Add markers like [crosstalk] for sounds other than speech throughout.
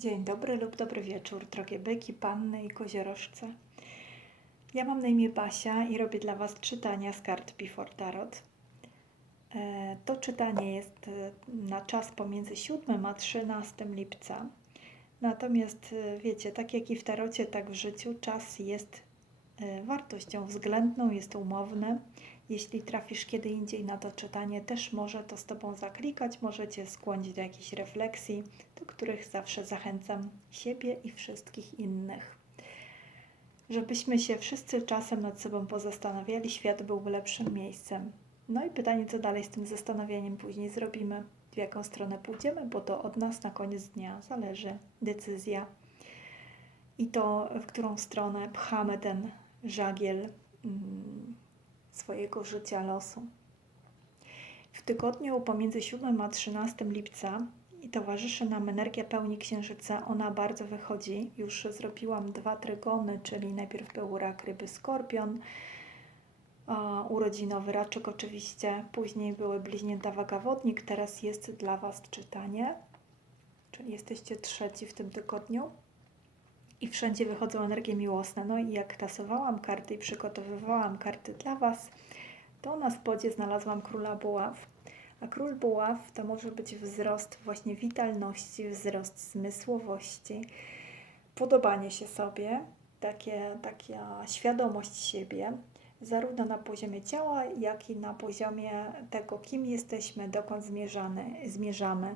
Dzień dobry lub dobry wieczór, drogie byki, panny i koziorożce. Ja mam na imię Basia i robię dla Was czytania z kart Before Tarot. E, To czytanie jest e, na czas pomiędzy 7 a 13 lipca. Natomiast e, wiecie, tak jak i w tarocie, tak w życiu, czas jest wartością względną, jest umowny. Jeśli trafisz kiedy indziej na to czytanie, też może to z Tobą zaklikać, może Cię skłonić do jakichś refleksji, do których zawsze zachęcam siebie i wszystkich innych. Żebyśmy się wszyscy czasem nad sobą pozastanawiali, świat byłby lepszym miejscem. No i pytanie, co dalej z tym zastanowieniem później zrobimy, w jaką stronę pójdziemy, bo to od nas na koniec dnia zależy decyzja i to, w którą stronę pchamy ten żagiel mm, swojego życia, losu. W tygodniu pomiędzy 7 a 13 lipca i towarzyszy nam energia pełni księżyca. Ona bardzo wychodzi. Już zrobiłam dwa trygony, czyli najpierw był rak, ryby, skorpion, urodzinowy raczek oczywiście, później były bliźnięta waga wodnik, teraz jest dla Was czytanie, czyli jesteście trzeci w tym tygodniu i wszędzie wychodzą energie miłosne. No i jak tasowałam karty i przygotowywałam karty dla Was, to na spodzie znalazłam króla buław. A król buław to może być wzrost właśnie witalności, wzrost zmysłowości, podobanie się sobie, takie, taka świadomość siebie, zarówno na poziomie ciała, jak i na poziomie tego, kim jesteśmy, dokąd zmierzamy, zmierzamy,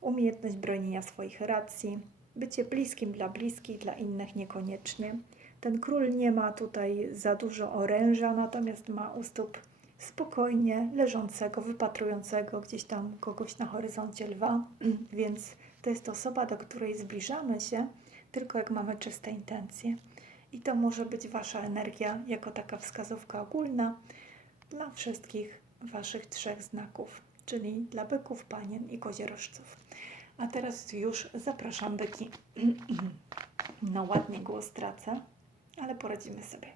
umiejętność bronienia swoich racji, bycie bliskim dla bliskich, dla innych niekoniecznie. Ten król nie ma tutaj za dużo oręża, natomiast ma u stóp spokojnie leżącego, wypatrującego gdzieś tam kogoś na horyzoncie lwa, [clears throat] więc to jest osoba, do której zbliżamy się tylko jak mamy czyste intencje. I to może być Wasza energia jako taka wskazówka ogólna dla wszystkich Waszych trzech znaków, czyli dla byków, panien i koziorożców. A teraz już zapraszam byki. No ładnie głos tracę, ale poradzimy sobie.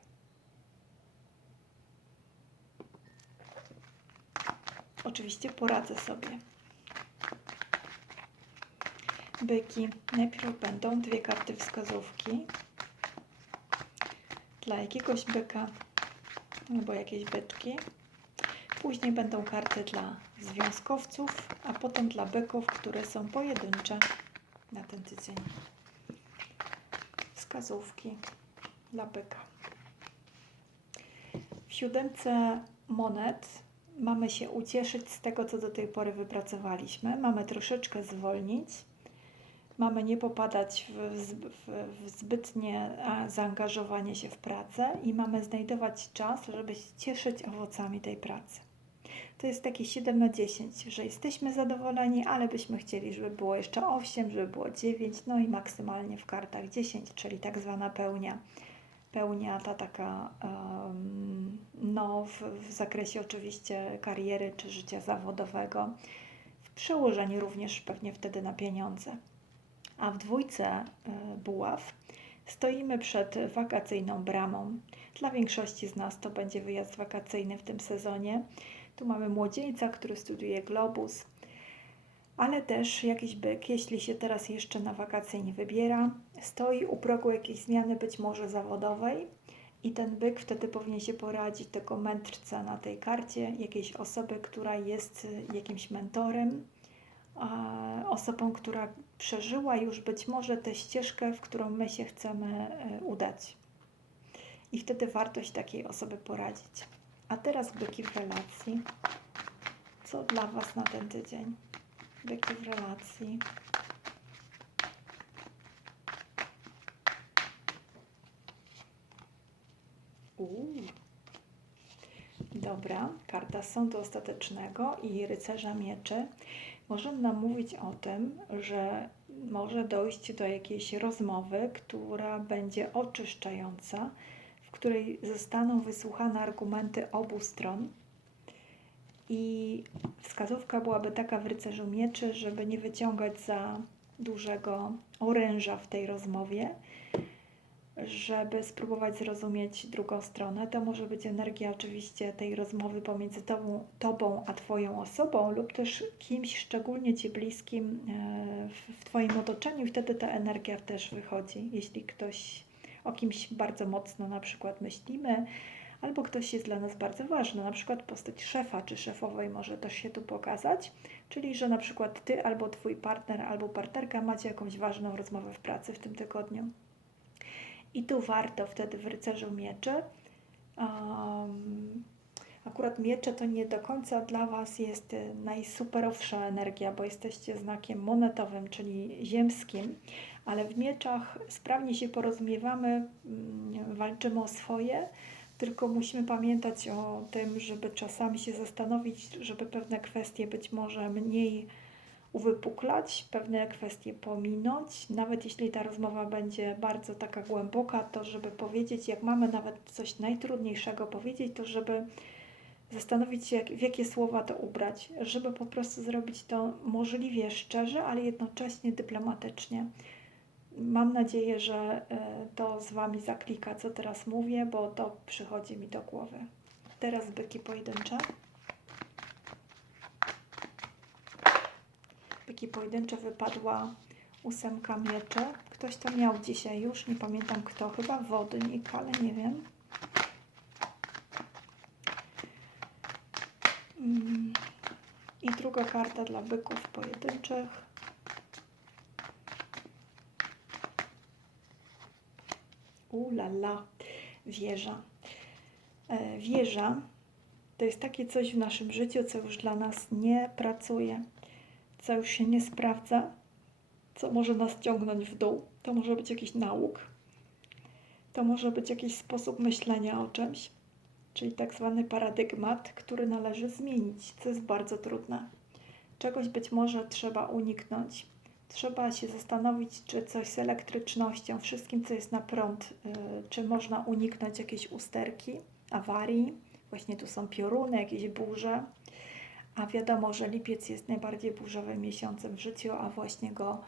Oczywiście poradzę sobie. Byki. Najpierw będą dwie karty wskazówki dla jakiegoś byka albo jakiejś byczki. Później będą karty dla związkowców, a potem dla byków, które są pojedyncze na ten tydzień. Wskazówki dla byka. W siódemce monet mamy się ucieszyć z tego, co do tej pory wypracowaliśmy. Mamy troszeczkę zwolnić. Mamy nie popadać w, zb- w, w zbytnie zaangażowanie się w pracę i mamy znajdować czas, żeby się cieszyć owocami tej pracy. To jest takie 7 na 10, że jesteśmy zadowoleni, ale byśmy chcieli, żeby było jeszcze 8, żeby było 9, no i maksymalnie w kartach 10, czyli tak zwana pełnia. Pełnia ta taka, no w, w zakresie oczywiście kariery czy życia zawodowego, w przełożeniu również pewnie wtedy na pieniądze. A w dwójce y, buław stoimy przed wakacyjną bramą. Dla większości z nas to będzie wyjazd wakacyjny w tym sezonie. Tu mamy młodzieńca, który studiuje globus, ale też jakiś byk, jeśli się teraz jeszcze na wakacje nie wybiera, stoi u progu jakiejś zmiany, być może zawodowej, i ten byk wtedy powinien się poradzić tego mędrca na tej karcie, jakiejś osoby, która jest y, jakimś mentorem, osobą, która przeżyła już być może tę ścieżkę, w którą my się chcemy y, udać. I wtedy warto się takiej osoby poradzić. A teraz byki w relacji. Co dla Was na ten tydzień? Byki w relacji. Uuu. Dobra, karta sądu ostatecznego i rycerza mieczy może nam mówić o tym, że może dojść do jakiejś rozmowy, która będzie oczyszczająca, której zostaną wysłuchane argumenty obu stron. I wskazówka byłaby taka w rycerzu mieczy, żeby nie wyciągać za dużego oręża w tej rozmowie, żeby spróbować zrozumieć drugą stronę. To może być energia oczywiście tej rozmowy pomiędzy tobą, tobą a Twoją osobą, lub też kimś szczególnie Ci bliskim e, w, Twoim otoczeniu, wtedy ta energia też wychodzi. Jeśli ktoś o kimś bardzo mocno na przykład myślimy, albo ktoś jest dla nas bardzo ważny, na przykład postać szefa czy szefowej może też się tu pokazać, czyli że na przykład Ty albo Twój partner albo partnerka macie jakąś ważną rozmowę w pracy w tym tygodniu. I tu warto wtedy w rycerzu mieczy. Um, akurat miecze to nie do końca dla Was jest y, najsuperowsza energia, bo jesteście znakiem monetowym, czyli ziemskim, ale w mieczach sprawnie się porozumiewamy, mm, walczymy o swoje, tylko musimy pamiętać o tym, żeby czasami się zastanowić, żeby pewne kwestie być może mniej uwypuklać, pewne kwestie pominąć. Nawet jeśli ta rozmowa będzie bardzo taka głęboka, to żeby powiedzieć, jak mamy nawet coś najtrudniejszego powiedzieć, to żeby zastanowić się, w jakie słowa to ubrać, żeby po prostu zrobić to możliwie szczerze, ale jednocześnie dyplomatycznie. Mam nadzieję, że e, to z Wami zaklika, co teraz mówię, bo to przychodzi mi do głowy. Teraz byki pojedyncze. Byki pojedyncze wypadła ósemka mieczy. Ktoś to miał dzisiaj już, nie pamiętam kto, chyba wodnik, ale nie wiem. Mm. I druga karta dla byków pojedynczych. Ulala, wieża. E, wieża to jest takie coś w naszym życiu, co już dla nas nie pracuje, co już się nie sprawdza, co może nas ciągnąć w dół. To może być jakiś nauk, to może być jakiś sposób myślenia o czymś, czyli tak zwany paradygmat, który należy zmienić, co jest bardzo trudne. Czegoś być może trzeba uniknąć, trzeba się zastanowić, czy coś z elektrycznością, wszystkim, co jest na prąd, y, czy można uniknąć jakiejś usterki, awarii. Właśnie tu są pioruny, jakieś burze. A wiadomo, że lipiec jest najbardziej burzowym miesiącem w życiu, a właśnie go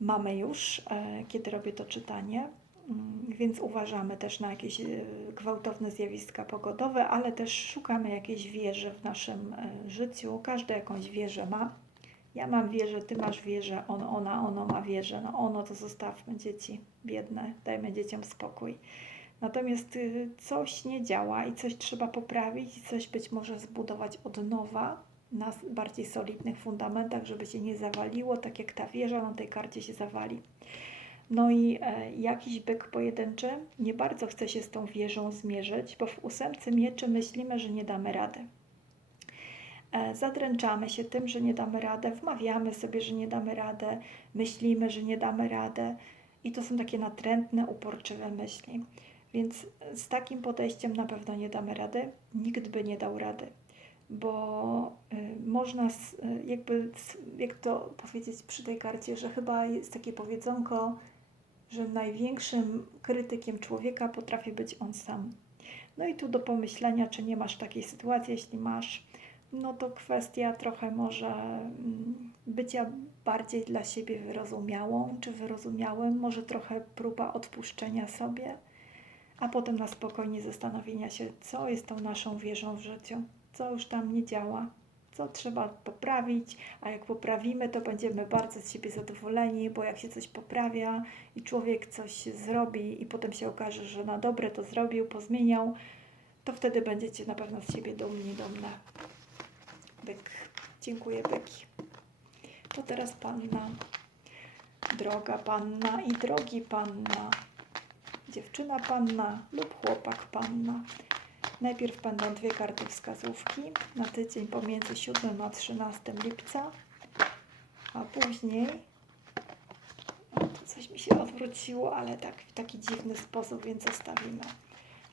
mamy już, e, kiedy robię to czytanie. Mm, Więc uważamy też na jakieś y, gwałtowne zjawiska pogodowe, ale też szukamy jakiejś wieży w naszym życiu. Każdy jakąś wieżę ma. Ja mam wieżę, ty masz wieżę, on, ona, ono ma wieżę. No ono to zostawmy dzieci biedne, dajmy dzieciom spokój. Natomiast y, coś nie działa i coś trzeba poprawić, i coś być może zbudować od nowa na bardziej solidnych fundamentach, żeby się nie zawaliło, tak jak ta wieża na tej karcie się zawali. No i e, jakiś byk pojedynczy nie bardzo chce się z tą wieżą zmierzyć, bo w ósemce mieczy myślimy, że nie damy rady. E, zadręczamy się tym, że nie damy radę, wmawiamy sobie, że nie damy radę, myślimy, że nie damy radę i to są takie natrętne, uporczywe myśli. Więc z takim podejściem na pewno nie damy rady, nikt by nie dał rady, bo y, można, y, jakby, jak to powiedzieć przy tej karcie, że chyba jest takie powiedzonko, że największym krytykiem człowieka potrafi być on sam. No i tu do pomyślenia, czy nie masz takiej sytuacji, jeśli masz, no to kwestia trochę może mm, bycia bardziej dla siebie wyrozumiałą czy wyrozumiałym, może trochę próba odpuszczenia sobie, a potem na spokojnie zastanowienia się, co jest tą naszą wieżą w życiu, co już tam nie działa, co trzeba poprawić, a jak poprawimy, to będziemy bardzo z siebie zadowoleni, bo jak się coś poprawia i człowiek coś zrobi i potem się okaże, że na dobre to zrobił, pozmieniał, to wtedy będziecie na pewno z siebie dumni, dumne. Byk. Dziękuję, byki. To teraz panna, droga panna i drogi panna, dziewczyna panna lub chłopak panna. Najpierw będą dwie karty wskazówki na tydzień pomiędzy 7 a 13 lipca, a później o, coś mi się odwróciło, ale tak w taki dziwny sposób, więc zostawimy.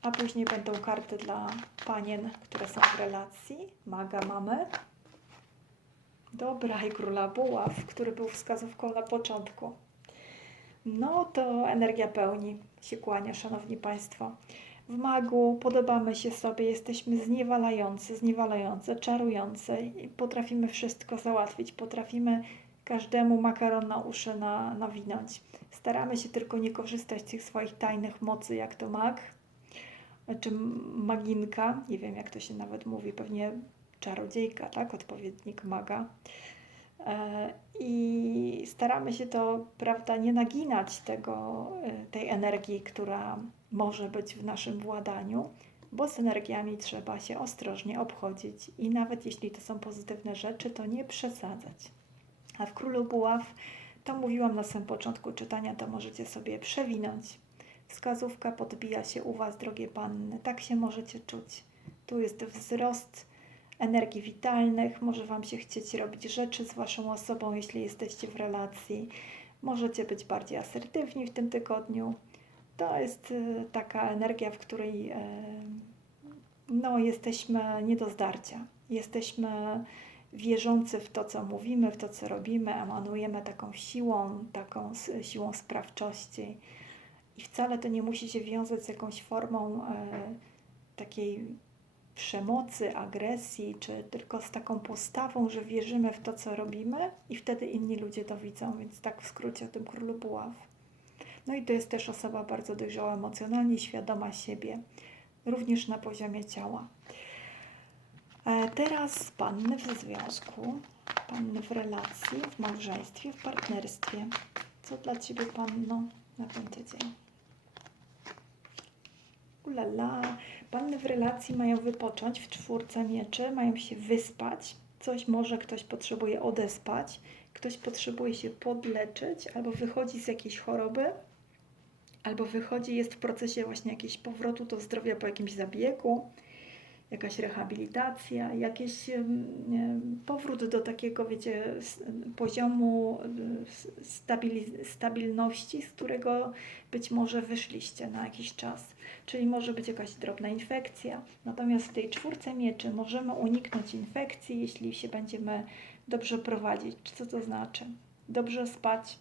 A później będą karty dla panien, które są w relacji. Maga mamy. Dobra, i króla buław, który był wskazówką na początku. No to energia pełni się kłania, szanowni państwo. W magu podobamy się sobie, jesteśmy zniewalający, zniewalające, czarujące i potrafimy wszystko załatwić, potrafimy każdemu makaron na uszy na, nawinąć. Staramy się tylko nie korzystać z tych swoich tajnych mocy, jak to mag, czy maginka, nie wiem jak to się nawet mówi, pewnie czarodziejka, tak? Odpowiednik maga. E, I staramy się to, prawda, nie naginać tego, e, tej energii, która może być w naszym władaniu, bo z energiami trzeba się ostrożnie obchodzić i nawet jeśli to są pozytywne rzeczy, to nie przesadzać. A w Królu Buław, to mówiłam na samym początku czytania, to możecie sobie przewinąć. Wskazówka podbija się u Was, drogie panny, tak się możecie czuć. Tu jest wzrost energii witalnych, może Wam się chcieć robić rzeczy z Waszą osobą, jeśli jesteście w relacji. Możecie być bardziej asertywni w tym tygodniu. To jest y, taka energia, w której y, no, jesteśmy nie do zdarcia. Jesteśmy wierzący w to, co mówimy, w to, co robimy, emanujemy taką siłą, taką siłą sprawczości. I wcale to nie musi się wiązać z jakąś formą e, takiej przemocy, agresji, czy tylko z taką postawą, że wierzymy w to, co robimy i wtedy inni ludzie to widzą. Więc tak w skrócie o tym królu buław. No i to jest też osoba bardzo dojrzała emocjonalnie, świadoma siebie, również na poziomie ciała. E, teraz panny w związku, panny w relacji, w małżeństwie, w partnerstwie. Co dla Ciebie, panno, na ten tydzień? Ulala, panny w relacji mają wypocząć w czwórce mieczy, mają się wyspać. Coś może ktoś potrzebuje odespać, ktoś potrzebuje się podleczyć, albo wychodzi z jakiejś choroby, albo wychodzi, jest w procesie właśnie jakiegoś powrotu do zdrowia po jakimś zabiegu, jakaś rehabilitacja, jakiś powrót do takiego, wiecie, poziomu stabilności, z którego być może wyszliście na jakiś czas. Czyli może być jakaś drobna infekcja. Natomiast w tej czwórce mieczy możemy uniknąć infekcji, jeśli się będziemy dobrze prowadzić. Co to znaczy? Dobrze spać,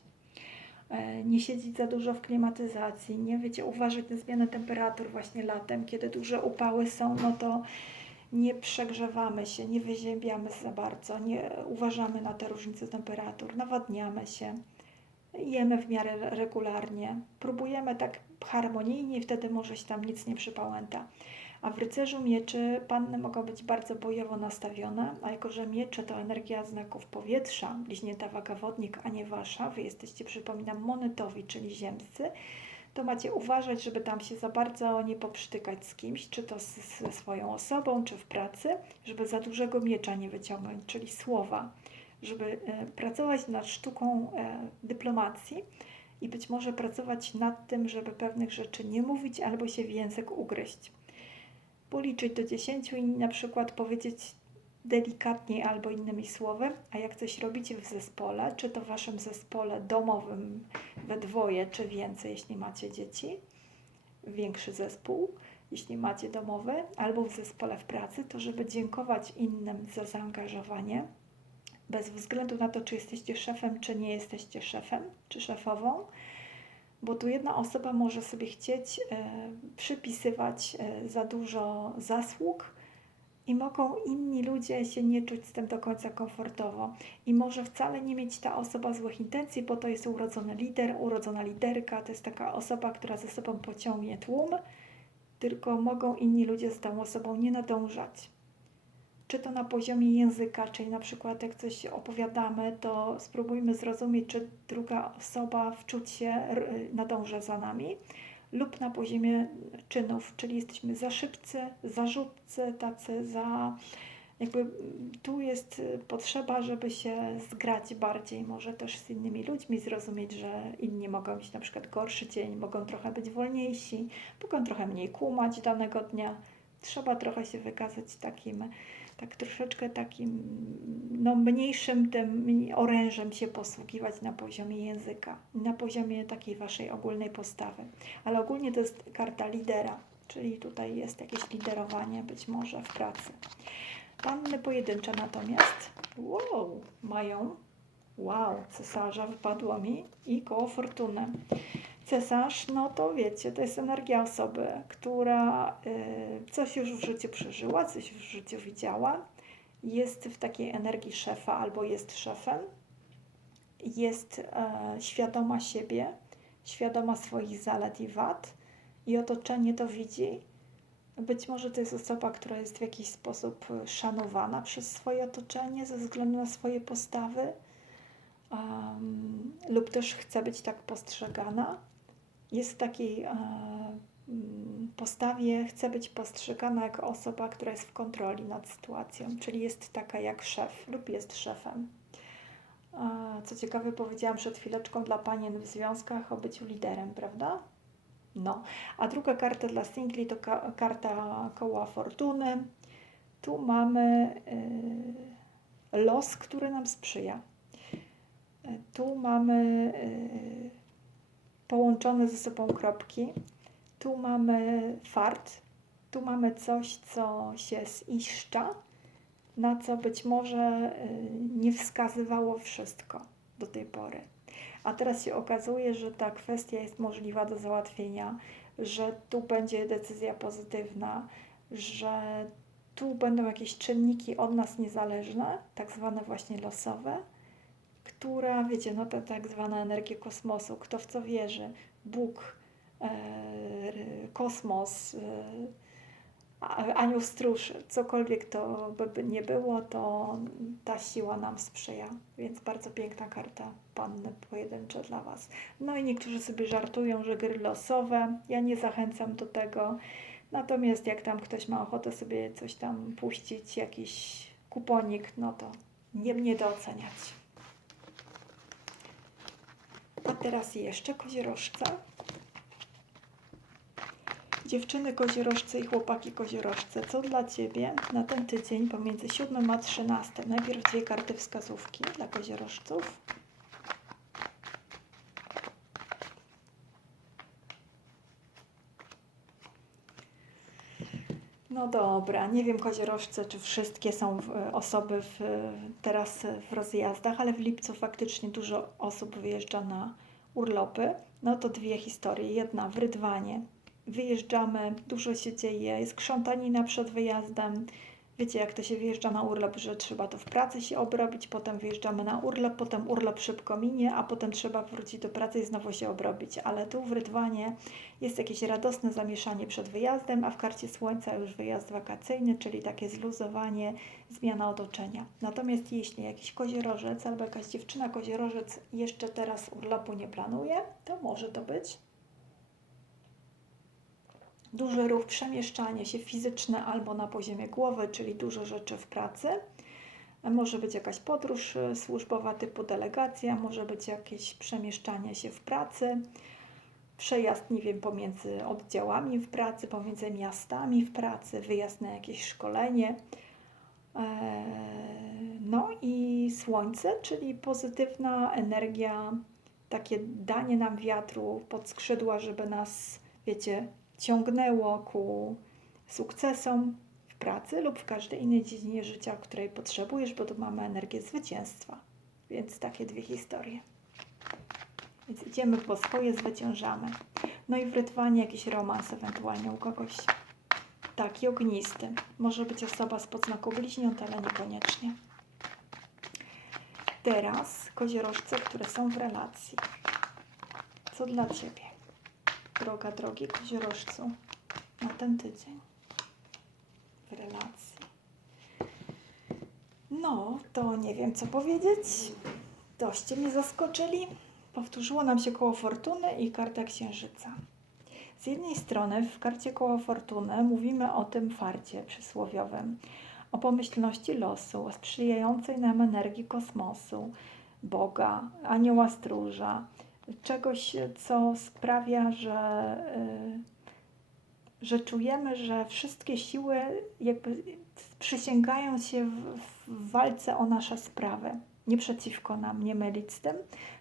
nie siedzieć za dużo w klimatyzacji, nie wiecie, uważać na zmianę temperatur właśnie latem, kiedy duże upały są, no to nie przegrzewamy się, nie wyziębiamy za bardzo, nie uważamy na te różnice temperatur, nawadniamy się, jemy w miarę regularnie, próbujemy tak harmonijnie wtedy może się tam nic nie przypałęta. A w rycerzu mieczy panny mogą być bardzo bojowo nastawione, a jako że miecze to energia znaków powietrza, bliźnięta waga wodnik, a nie wasza, wy jesteście, przypominam, monetowi, czyli ziemscy, to macie uważać, żeby tam się za bardzo nie poprztykać z kimś, czy to ze swoją osobą, czy w pracy, żeby za dużego miecza nie wyciągnąć, czyli słowa, żeby e, pracować nad sztuką e, dyplomacji i być może pracować nad tym, żeby pewnych rzeczy nie mówić albo się w język ugryźć policzyć do 10 i na przykład powiedzieć delikatniej albo innymi słowy, a jak coś robicie w zespole, czy to w waszym zespole domowym we dwoje, czy więcej, jeśli macie dzieci, większy zespół, jeśli macie domowy, albo w zespole w pracy, to żeby dziękować innym za zaangażowanie, bez względu na to, czy jesteście szefem, czy nie jesteście szefem, czy szefową, bo tu jedna osoba może sobie chcieć e, przypisywać e, za dużo zasług i mogą inni ludzie się nie czuć z tym do końca komfortowo. I może wcale nie mieć ta osoba złych intencji, bo to jest urodzony lider, urodzona liderka, to jest taka osoba, która ze sobą pociągnie tłum, tylko mogą inni ludzie z tą osobą nie nadążać czy to na poziomie języka, czyli na przykład jak coś opowiadamy, to spróbujmy zrozumieć, czy druga osoba wczuć się nadąża za nami, lub na poziomie czynów, czyli jesteśmy za szybcy, zarzutcy, tacy za. Jakby tu jest potrzeba, żeby się zgrać bardziej, może też z innymi ludźmi, zrozumieć, że inni mogą mieć na przykład gorszy dzień, mogą trochę być wolniejsi, mogą trochę mniej kłumać danego dnia. Trzeba trochę się wykazać takim tak troszeczkę takim no, mniejszym tym orężem się posługiwać na poziomie języka, na poziomie takiej waszej ogólnej postawy. Ale ogólnie to jest karta lidera, czyli tutaj jest jakieś liderowanie być może w pracy. Panny pojedyncze natomiast, wow, mają, wow, cesarza wypadło mi i koło fortuny. Cesarz, no to wiecie, to jest energia osoby, która y, coś już w życiu przeżyła, coś w życiu widziała, jest w takiej energii szefa albo jest szefem, jest e, świadoma siebie, świadoma swoich zalet i wad i otoczenie to widzi. Być może to jest osoba, która jest w jakiś sposób e, szanowana przez swoje otoczenie ze względu na swoje postawy, um, lub też chce być tak postrzegana. Jest w takiej e, mm, postawie, chce być postrzegana jako osoba, która jest w kontroli nad sytuacją, czyli jest taka jak szef lub jest szefem. A, Co ciekawe, powiedziałam przed chwileczką dla panien w związkach o byciu liderem, prawda? No, a druga karta dla singli to ka- karta koła fortuny. Tu mamy y, los, który nam sprzyja. Tu mamy połączone ze sobą kropki. Tu mamy fart. Tu mamy coś, co się ziszcza, na co być może y, nie wskazywało wszystko do tej pory. A teraz się okazuje, że ta kwestia jest możliwa do załatwienia, że tu będzie decyzja pozytywna, że tu będą jakieś czynniki od nas niezależne, tak zwane właśnie losowe, która, wiecie, no to tak zwana energia kosmosu, kto w co wierzy, Bóg, e, kosmos, e, anioł stróż, cokolwiek to by nie było, to ta siła nam sprzyja. Więc bardzo piękna karta panny pojedyncze dla Was. No i niektórzy sobie żartują, że gry losowe. Ja nie zachęcam do tego. Natomiast jak tam ktoś ma ochotę sobie coś tam puścić, jakiś kuponik, no to nie mnie doceniać. A teraz jeszcze koziorożce. Dziewczyny koziorożce i chłopaki koziorożce, co dla Ciebie na ten tydzień pomiędzy 7 a 13? Najpierw dwie karty wskazówki dla koziorożców. No dobra, nie wiem koziorożce, czy wszystkie są osoby w, teraz w rozjazdach, ale w lipcu faktycznie dużo osób wyjeżdża na urlopy. No to dwie historie. Jedna w Rydwanie. Wyjeżdżamy, dużo się dzieje, jest krzątanina przed wyjazdem. Wiecie, jak to się wyjeżdża na urlop, że trzeba to w pracy się obrobić, potem wyjeżdżamy na urlop, potem urlop szybko minie, a potem trzeba wrócić do pracy i znowu się obrobić. Ale tu w Rydwanie jest jakieś radosne zamieszanie przed wyjazdem, a w karcie Słońca już wyjazd wakacyjny, czyli takie zluzowanie, zmiana otoczenia. Natomiast jeśli jakiś koziorożec albo jakaś dziewczyna koziorożec jeszcze teraz urlopu nie planuje, to może to być duży ruch, przemieszczanie się fizyczne albo na poziomie głowy, czyli dużo rzeczy w pracy. Może być jakaś podróż y, służbowa typu delegacja, może być jakieś przemieszczanie się w pracy, przejazd, nie wiem, pomiędzy oddziałami w pracy, pomiędzy miastami w pracy, wyjazd na jakieś szkolenie. Eee, No i słońce, czyli pozytywna energia, takie danie nam wiatru pod skrzydła, żeby nas, wiecie, ciągnęło ku sukcesom w pracy lub w każdej innej dziedzinie życia, której potrzebujesz, bo tu mamy energię zwycięstwa. Więc takie dwie historie. Więc idziemy po swoje, zwyciężamy. No i w Rytwanie jakiś romans ewentualnie u kogoś. Taki ognisty. Może być osoba z podznaku bliźniąt, ale niekoniecznie. Teraz koziorożce, które są w relacji. Co dla Ciebie? Droga, drogi koziorożcu, na ten tydzień w relacji. No, to nie wiem co powiedzieć. Doście mnie zaskoczyli. Powtórzyło nam się koło fortuny i karta księżyca. Z jednej strony w karcie koło fortuny mówimy o tym farcie przysłowiowym, o pomyślności losu, o sprzyjającej nam energii kosmosu, Boga, anioła stróża, czegoś, co sprawia, że, y, że czujemy, że wszystkie siły jakby przysięgają się w, w walce o nasze sprawy. Nie przeciwko nam, nie mylić z tym,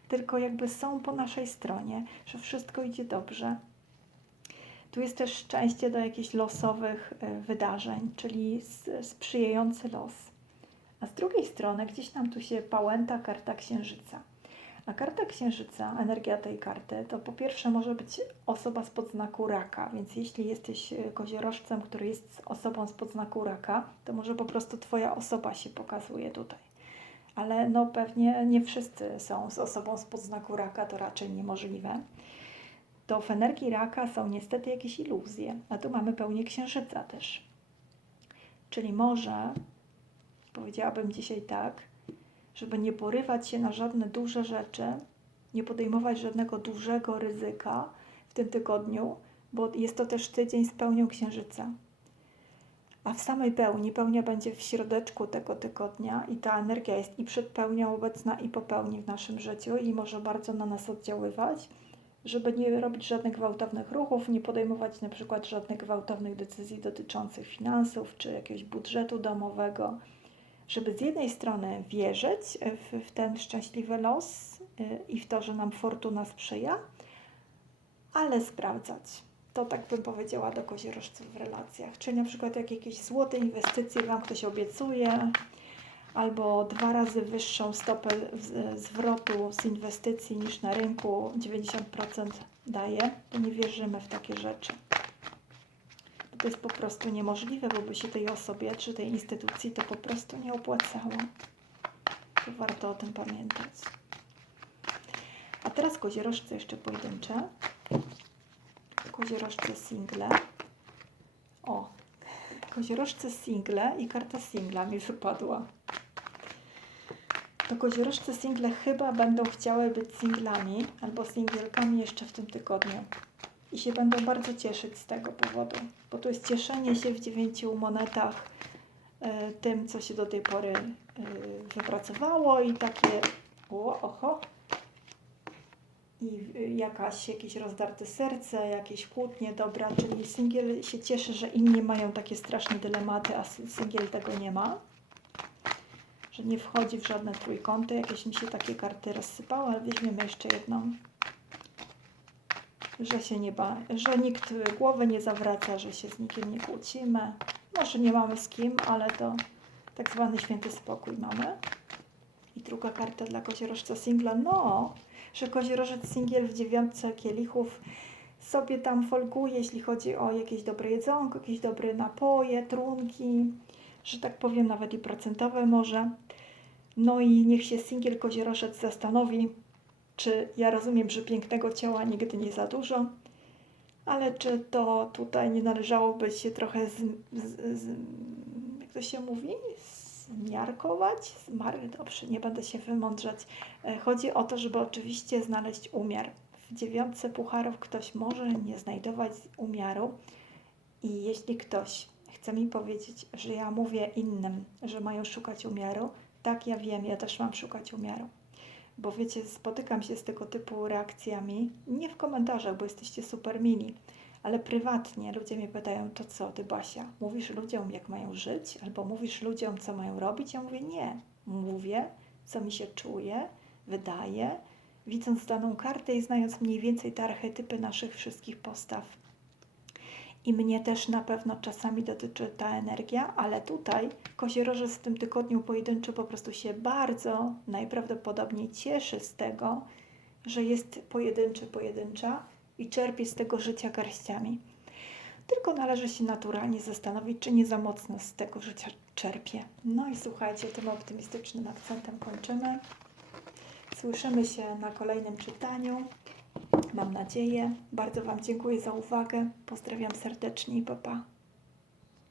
tylko jakby są po naszej stronie, że wszystko idzie dobrze. Tu jest też szczęście do jakichś losowych y, wydarzeń, czyli sprzyjający los. A z drugiej strony gdzieś nam tu się pałęta karta księżyca. A karta księżyca, energia tej karty, to po pierwsze może być osoba z podznaku raka, więc jeśli jesteś y, koziorożcem, który jest osobą z podznaku raka, to może po prostu Twoja osoba się pokazuje tutaj. ale no pewnie nie wszyscy są z osobą z podznaku raka, to raczej niemożliwe. To w energii raka są niestety jakieś iluzje, a tu mamy pełnię księżyca też. Czyli może, powiedziałabym dzisiaj tak, żeby nie porywać się na żadne duże rzeczy, nie podejmować żadnego dużego ryzyka w tym tygodniu, bo jest to też tydzień z pełnią księżyca. A w samej pełni, pełnia będzie w środeczku tego tygodnia i ta energia jest i przed pełnią obecna i po pełni w naszym życiu i może bardzo na nas oddziaływać, żeby nie robić żadnych gwałtownych ruchów, nie podejmować na przykład żadnych gwałtownych decyzji dotyczących finansów czy jakiegoś budżetu domowego, żeby z jednej strony wierzyć w, w ten szczęśliwy los y, i w to, że nam fortuna sprzyja, ale sprawdzać. To tak bym powiedziała do koziorożców w relacjach. Czyli na przykład jak jakieś złote inwestycje Wam ktoś obiecuje, albo dwa razy wyższą stopę zwrotu z inwestycji niż na rynku 90% daje, to nie wierzymy w takie rzeczy. To jest po prostu niemożliwe, bo by się tej osobie czy tej instytucji to po prostu nie opłacało. To warto o tym pamiętać. A teraz koziorożce jeszcze pojedyncze koziorożce single. O, koziorożce single i karta singla mi wypadła. To koziorożce single chyba będą chciały być singlami albo singielkami jeszcze w tym tygodniu. I się będą bardzo cieszyć z tego powodu, bo to jest cieszenie się w dziewięciu monetach e, tym, co się do tej pory e, wypracowało i takie o, oho, i y, jakaś, jakieś rozdarte serce, jakieś kłótnie, dobra, czyli singiel się cieszy, że inni mają takie straszne dylematy, a singiel tego nie ma. Że nie wchodzi w żadne trójkąty, jakieś mi się takie karty rozsypały, ale weźmiemy jeszcze jedną. Że się nie ba, że nikt głowy nie zawraca, że się z nikim nie kłócimy. Może nie mamy z kim, ale to tak zwany święty spokój mamy. I druga karta dla koziorożca singla, no, że koziorożec singiel w dziewiątce kielichów sobie tam folguje, jeśli chodzi o jakieś dobre jedzonko, jakieś dobre napoje, trunki, że tak powiem, nawet i procentowe może. No i niech się singiel koziorożec zastanowi, czy ja rozumiem, że pięknego ciała nigdy nie za dużo, ale czy to tutaj nie należałoby się trochę z, z, z jak to się mówi, zmiarkować? Zmar, dobrze, nie będę się wymądrzać. E, Chodzi o to, żeby oczywiście znaleźć umiar. W dziewiątce pucharów ktoś może nie znajdować umiaru i jeśli ktoś chce mi powiedzieć, że ja mówię innym, że mają szukać umiaru, tak ja wiem, ja też mam szukać umiaru. Bo wiecie, spotykam się z tego typu reakcjami, nie w komentarzach, bo jesteście super mili, ale prywatnie ludzie mnie pytają, to co ty Basia, mówisz ludziom jak mają żyć? Albo mówisz ludziom co mają robić? Ja mówię nie, mówię co mi się czuje, wydaje, widząc daną kartę i znając mniej więcej te archetypy naszych wszystkich postaw. I mnie też na pewno czasami dotyczy ta energia, ale tutaj koziorożec w tym tygodniu pojedynczy po prostu się bardzo najprawdopodobniej cieszy z tego, że jest pojedynczy, pojedyncza i czerpie z tego życia garściami. Tylko należy się naturalnie zastanowić, czy nie za mocno z tego życia czerpie. No i słuchajcie, tym optymistycznym akcentem kończymy. Słyszymy się na kolejnym czytaniu. Mam nadzieję. Bardzo Wam dziękuję za uwagę. Pozdrawiam serdecznie i pa pa.